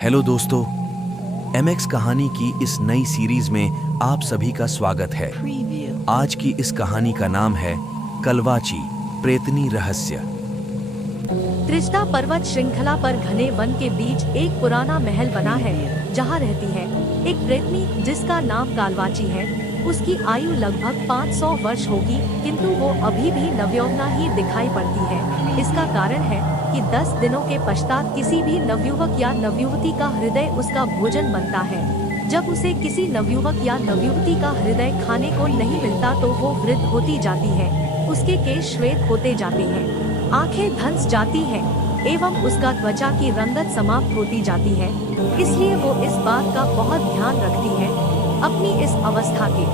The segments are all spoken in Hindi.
हेलो दोस्तों, एमएक्स कहानी की इस नई सीरीज में आप सभी का स्वागत है। आज की इस कहानी का नाम है कलवाची प्रेतनी रहस्य। त्रिजटा पर्वत श्रृंखला पर घने वन के बीच एक पुराना महल बना है, जहाँ रहती है एक प्रेतनी जिसका नाम कालवाची है। उसकी आयु लगभग 500 वर्ष होगी, किंतु वो अभी भी नवयौवना ही दिखाई पड़ती है। इसका कारण है कि 10 दिनों के पश्चात किसी भी नवयुवक या नवयुवती का हृदय उसका भोजन बनता है। जब उसे किसी नवयुवक या नवयुवती का हृदय खाने को नहीं मिलता तो वो वृद्ध होती जाती है। उसके केश श्वेत होते जाते हैं, आंखें धंस जाती हैं एवं उसका त्वचा की रंगत समाप्त होती जाती है। इसलिए वो इस बात का बहुत ध्यान रखती है। अपनी इस अवस्था के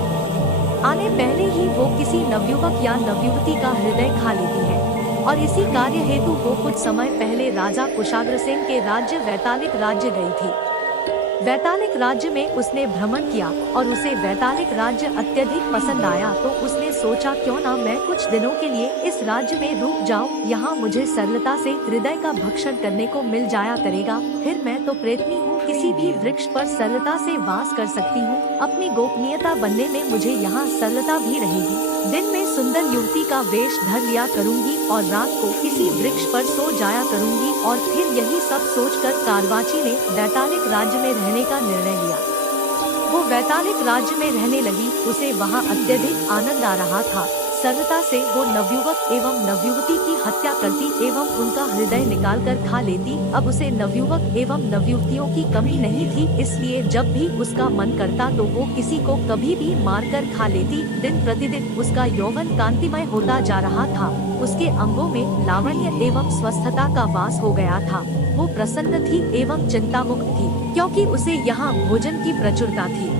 आने पहले ही वो किसी नवयुवक या नवयुवती का हृदय खा लेती है और इसी कार्य हेतु वो कुछ समय पहले राजा कुशाग्रसेन के राज्य वैतालिक राज्य गई थी। वैतालिक राज्य में उसने भ्रमण किया और उसे वैतालिक राज्य अत्यधिक पसंद आया, तो उसने सोचा क्यों ना मैं कुछ दिनों के लिए इस राज्य में रुक जाऊं। यहाँ मुझे सरलता से हृदय का भक्षण करने को मिल जाया करेगा। फिर मैं तो प्रेतनी हूँ, किसी भी वृक्ष पर सरलता से वास कर सकती हूँ। अपनी गोपनीयता बनने में मुझे यहाँ सरलता भी रहेगी। दिन में सुंदर युवती का वेश धर लिया करूँगी और रात को किसी वृक्ष पर सो जाया करूँगी। और फिर यही सब सोचकर कालवाची ने वैतालिक राज्य में रहने का निर्णय लिया। वो वैतालिक राज्य में रहने लगी। उसे वहाँ अत्यधिक आनंद आ रहा था। सरलता से वो नवयुवक एवं नवयुवती की हत्या करती एवं उनका हृदय निकालकर खा लेती। अब उसे नवयुवक एवं नवयुवतियों की कमी नहीं थी, इसलिए जब भी उसका मन करता तो वो किसी को कभी भी मारकर खा लेती। दिन प्रतिदिन उसका यौवन कांतिमय होता जा रहा था। उसके अंगों में लावण्य एवं स्वस्थता का वास हो गया था। वो प्रसन्न थी एवं चिंता मुक्त थी, क्योंकि उसे यहाँ भोजन की प्रचुरता थी।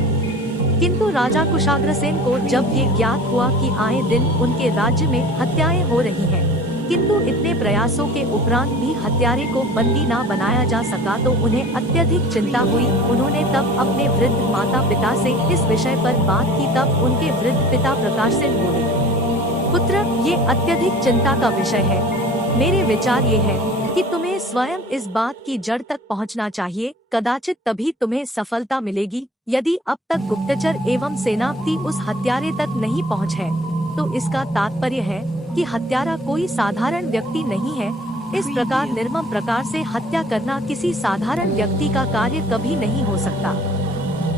किंतु राजा कुशाग्रसेन को जब ये ज्ञात हुआ कि आए दिन उनके राज्य में हत्याएं हो रही हैं, किंतु इतने प्रयासों के उपरांत भी हत्यारे को बंदी ना बनाया जा सका, तो उन्हें अत्यधिक चिंता हुई। उन्होंने तब अपने वृद्ध माता पिता से इस विषय पर बात की। तब उनके वृद्ध पिता प्रकाशसेन बोले, पुत्र, ये अत्यधिक चिंता का विषय है। मेरे विचार ये है कि तुम्हें स्वयं इस बात की जड़ तक पहुंचना चाहिए। कदाचित तभी तुम्हें सफलता मिलेगी। यदि अब तक गुप्तचर एवं सेनापति उस हत्यारे तक नहीं पहुंचे, तो इसका तात्पर्य है कि हत्यारा कोई साधारण व्यक्ति नहीं है। इस प्रकार निर्मम प्रकार से हत्या करना किसी साधारण व्यक्ति का कार्य कभी नहीं हो सकता।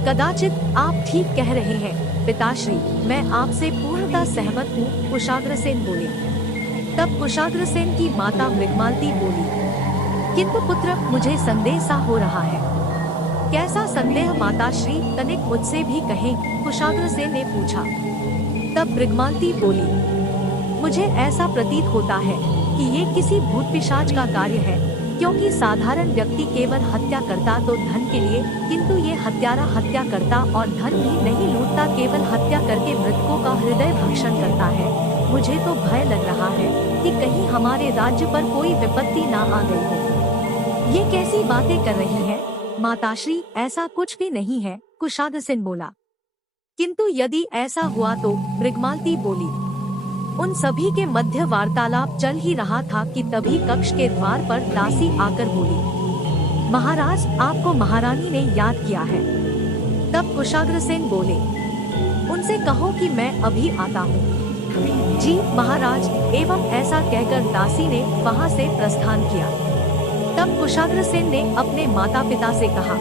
कदाचित आप ठीक कह रहे हैं पिताश्री, मैं आपसे पूर्णतः सहमत हूँ, कुशाग्रसेन बोले। तब कुशाग्रसेन की माता मृगमालती बोली, किंतु पुत्र, मुझे संदेह सा हो रहा है। कैसा संदेह माताश्री, तनिक मुझसे भी कहें, कुशाग्रसेन ने पूछा। तब मृगमालती बोली, मुझे ऐसा प्रतीत होता है कि ये किसी भूत पिशाच का कार्य है, क्योंकि साधारण व्यक्ति केवल हत्या करता तो धन के लिए, किंतु ये हत्यारा हत्या करता और धन भी नहीं लूटता, केवल हत्या करके मृतकों का हृदय भक्षण करता है। मुझे तो भय लग रहा है कि कहीं हमारे राज्य पर कोई विपत्ति ना आ गई हो। ये कैसी बातें कर रही हैं माताश्री, ऐसा कुछ भी नहीं है, कुशाग्रसेन बोला। किंतु यदि ऐसा हुआ तो, मृगमालती बोली। उन सभी के मध्य वार्तालाप चल ही रहा था कि तभी कक्ष के द्वार पर दासी आकर बोली, महाराज, आपको महारानी ने याद किया है। तब कुशाग्रसेन बोले, उनसे कहो कि मैं अभी आता हूँ। जी महाराज, एवं ऐसा कहकर दासी ने वहाँ से प्रस्थान किया। तब कुशाग्रसेन ने अपने माता पिता से कहा,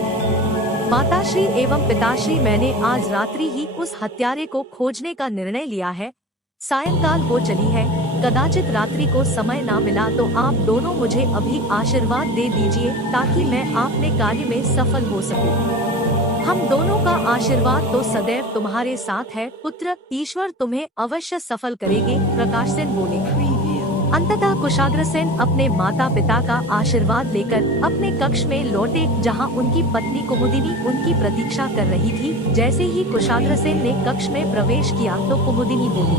माताश्री एवं पिताश्री, मैंने आज रात्रि ही उस हत्यारे को खोजने का निर्णय लिया है। सायंकाल हो चली है, कदाचित रात्रि को समय ना मिला तो आप दोनों मुझे अभी आशीर्वाद दे दीजिए, ताकि मैं अपने कार्य में सफल हो सकूं। हम दोनों का आशीर्वाद तो सदैव तुम्हारे साथ है पुत्र, ईश्वर तुम्हें अवश्य सफल करेंगे, प्रकाशसेन बोले। अंततः कुशाग्रसेन अपने माता पिता का आशीर्वाद लेकर अपने कक्ष में लौटे, जहां उनकी पत्नी कुमुदिनी उनकी प्रतीक्षा कर रही थी। जैसे ही कुशाग्रसेन ने कक्ष में प्रवेश किया तो कुमुदिनी बोली,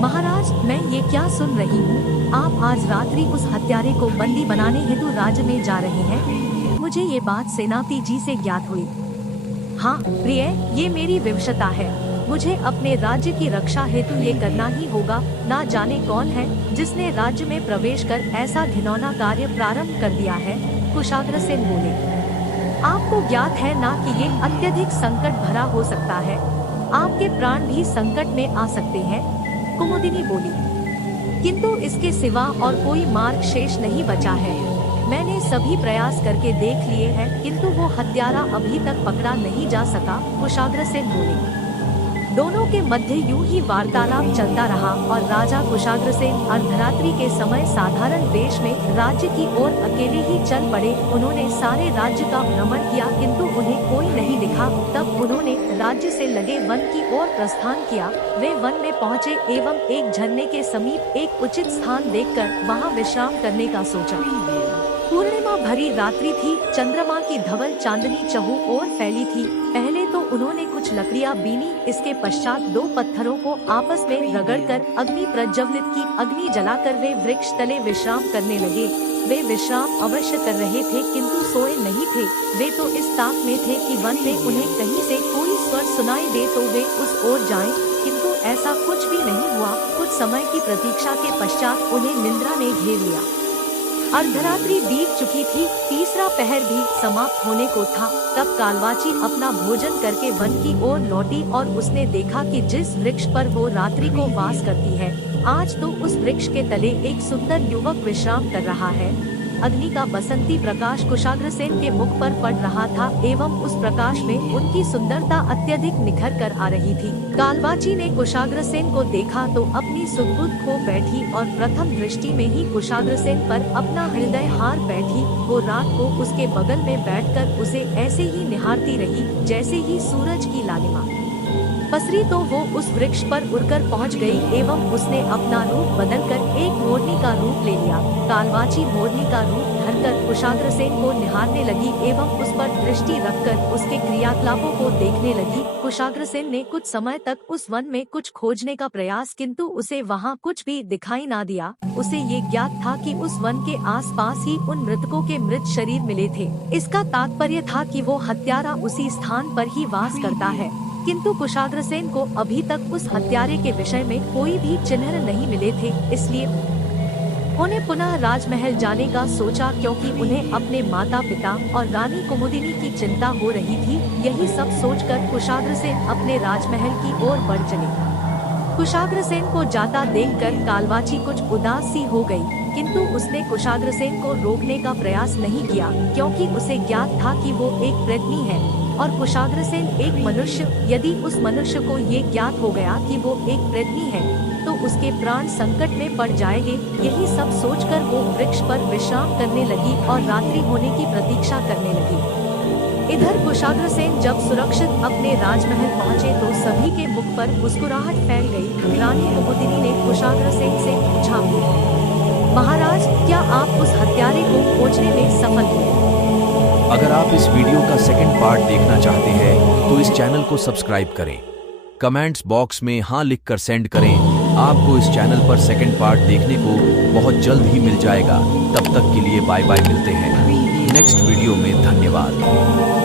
महाराज, मैं ये क्या सुन रही हूँ, आप आज रात्रि उस हत्यारे को बंदी बनाने हेतु राज्य में जा रहे हैं। मुझे ये बात सेनापति जी से ज्ञात हुई। हाँ प्रिय, ये मेरी विवशता है। मुझे अपने राज्य की रक्षा हेतु ये करना ही होगा। ना जाने कौन है जिसने राज्य में प्रवेश कर ऐसा घिनौना कार्य प्रारंभ कर दिया है, कुशाग्रसेन बोले। आपको ज्ञात है ना कि ये अत्यधिक संकट भरा हो सकता है, आपके प्राण भी संकट में आ सकते हैं। कुमुदिनी बोली, किंतु इसके सिवा और कोई मार्ग शेष नहीं बचा है। मैंने सभी प्रयास करके देख लिए हैं, किंतु वो हत्यारा अभी तक पकड़ा नहीं जा सका। कुशाग्रसेन बोले। दोनों के मध्य यूं ही वार्तालाप चलता रहा और राजा कुशाग्रसेन अर्धरात्रि के समय साधारण वेश में राज्य की ओर अकेले ही चल पड़े। उन्होंने सारे राज्य का भ्रमण किया, किंतु उन्हें कोई नहीं दिखा। तब उन्होंने राज्य से लगे वन की ओर प्रस्थान किया। वे वन में पहुँचे एवं एक झरने के समीप एक उचित स्थान देखकर वहां विश्राम करने का सोचा। पूर्णिमा भरी रात्रि थी, चंद्रमा की धवल चांदनी चहु ओर फैली थी। पहले तो उन्होंने कुछ लकड़ियां बीनी, इसके पश्चात 2 पत्थरों को आपस में रगड़कर अग्नि प्रज्वलित की। अग्नि जलाकर वे वृक्ष तले विश्राम करने लगे। वे विश्राम अवश्य कर रहे थे, किंतु सोए नहीं थे। वे तो इस ताक में थे कि वन में उन्हें कहीं से कोई स्वर सुनाई दे तो वे उस ओर जाएं, किंतु ऐसा कुछ भी नहीं हुआ। कुछ समय की प्रतीक्षा के पश्चात उन्हें निद्रा ने घेर लिया। अर्धरात्रि बीत चुकी थी, तीसरा पहर भी समाप्त होने को था। तब कालवाची अपना भोजन करके वन की ओर लौटी और उसने देखा कि जिस वृक्ष पर वो रात्रि को वास करती है, आज तो उस वृक्ष के तले एक सुंदर युवक विश्राम कर रहा है। अग्नि का बसंती प्रकाश कुशाग्रसेन के मुख पर पड़ रहा था एवं उस प्रकाश में उनकी सुंदरता अत्यधिक निखर कर आ रही थी। कालवाची ने कुशाग्रसेन को देखा तो अपनी सुध-बुध खो बैठी और प्रथम दृष्टि में ही कुशाग्रसेन पर अपना हृदय हार बैठी। वो रात को उसके बगल में बैठकर उसे ऐसे ही निहारती रही जैसे ही सूरज की लालिमा पसरी। तो वो उस वृक्ष पर उड़कर पहुंच गई एवं उसने अपना रूप बदलकर एक मोरनी का रूप ले लिया। कालवाची मोरनी का रूप धरकर कुशाग्रसेन को निहारने लगी एवं उस पर दृष्टि रखकर उसके क्रियाकलापों को देखने लगी। कुशाग्रसेन ने कुछ समय तक उस वन में कुछ खोजने का प्रयास, किंतु उसे वहाँ कुछ भी दिखाई ना दिया। उसे ये ज्ञात था कि उस वन के आसपास ही उन मृतकों के मृत शरीर मिले थे। इसका तात्पर्य था कि वो हत्यारा उसी स्थान पर ही वास करता है, किंतु कुशाग्रसेन को अभी तक उस हत्यारे के विषय में कोई भी चिन्ह नहीं मिले थे। इसलिए उन्हें पुनः राजमहल जाने का सोचा, क्योंकि उन्हें अपने माता पिता और रानी कुमुदिनी की चिंता हो रही थी। यही सब सोचकर कुशाग्रसेन अपने राजमहल की ओर बढ़ चले। कुशाग्रसेन को जाता देखकर कालवाची कुछ उदास सी हो गई, किंतु उसने कुशाग्रसेन को रोकने का प्रयास नहीं किया, क्योंकि उसे ज्ञात था कि वो एक प्रेतनी है और कुशाग्रसेन एक मनुष्य। यदि उस मनुष्य को ये ज्ञात हो गया कि वो एक प्रेतनी है तो उसके प्राण संकट में पड़ जाएंगे। यही सब सोचकर वो वृक्ष पर विश्राम करने लगी और रात्रि होने की प्रतीक्षा करने लगी। इधर कुशाग्रसेन जब सुरक्षित अपने राजमहल पहुँचे तो सभी के मुख पर मुस्कुराहट फैल गई। रानी कुमुदिनी ने कुशाग्रसेन से पूछा, महाराज, क्या आप उस हत्यारे को खोजने में सफल हुए? अगर आप इस वीडियो का सेकंड पार्ट देखना चाहते हैं तो इस चैनल को सब्सक्राइब करें। कमेंट्स बॉक्स में हाँ लिखकर सेंड करें। आपको इस चैनल पर सेकंड पार्ट देखने को बहुत जल्द ही मिल जाएगा। तब तक के लिए बाय बाय, मिलते हैं नेक्स्ट वीडियो में। धन्यवाद।